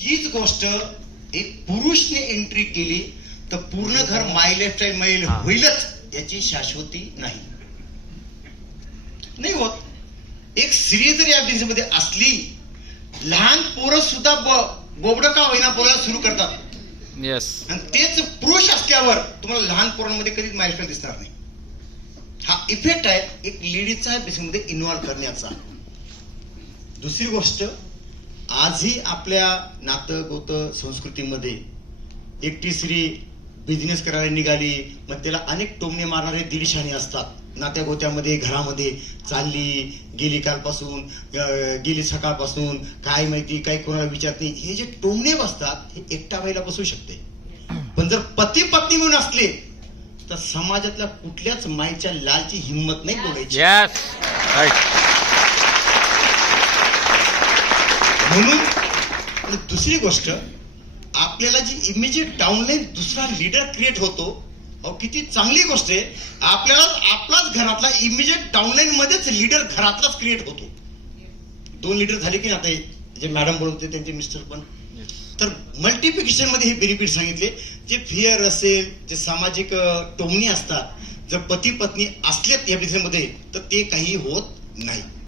तीच गोष्ट एक पुरुषने एंट्री केली तर पूर्ण घर माय लाईफस्टाईल माईल होईलच याची शाश्वती नाही होत. एक स्त्री जर या बिझनेस मध्ये असली, लहान पोरं सुद्धा बोबडं का होईना बोलायला सुरू करतात. येस. आणि तेच पुरुष असल्यावर तुम्हाला लहान पोरांमध्ये कधीच माइलस्टोन दिसणार नाही. हा इफेक्ट आहे एक लेडीजचा बिझनेस मध्ये इन्व्हॉल्व करण्याचा. दुसरी गोष्ट, आजही आपल्या नातं गोतं संस्कृतीमध्ये एकटी स्त्री बिझनेस करायला निघाली, मग त्याला अनेक टोमणे मारणारे दीडशाणे असतात. नात्या गोत्यामध्ये घरामध्ये चालली गेली, कालपासून गेली, सकाळपासून काय माहिती, काही कोणाला विचारत नाही, हे जे टोमणे बसतात हे एकटा बाईला बसू शकते. पण जर पती पत्नी म्हणून असले तर समाजातल्या कुठल्याच माईच्या लालची हिंमत नाही बोलायची. म्हणून दुसरी गोष्ट, आपल्याला जी इमिजिएट डाऊनलाईन दुसरा लीडर क्रिएट होतो, किती चांगली गोष्ट आहे. आपल्याला आपलाच घरातला इमिजिएट डाऊनलाईन मध्येच लीडर घरातलाच क्रिएट होतो. 2 लीडर झाले की आता जे मॅडम बोलते त्यांचे मिस्टर पण. तर मल्टिप्लिकेशन मध्ये हे बेनिफिट सांगितले. जे फिअर असेल, जे सामाजिक टोमणी असतात, जर पती पत्नी असलेत या बिझनेस मध्ये तर ते काही होत नाही.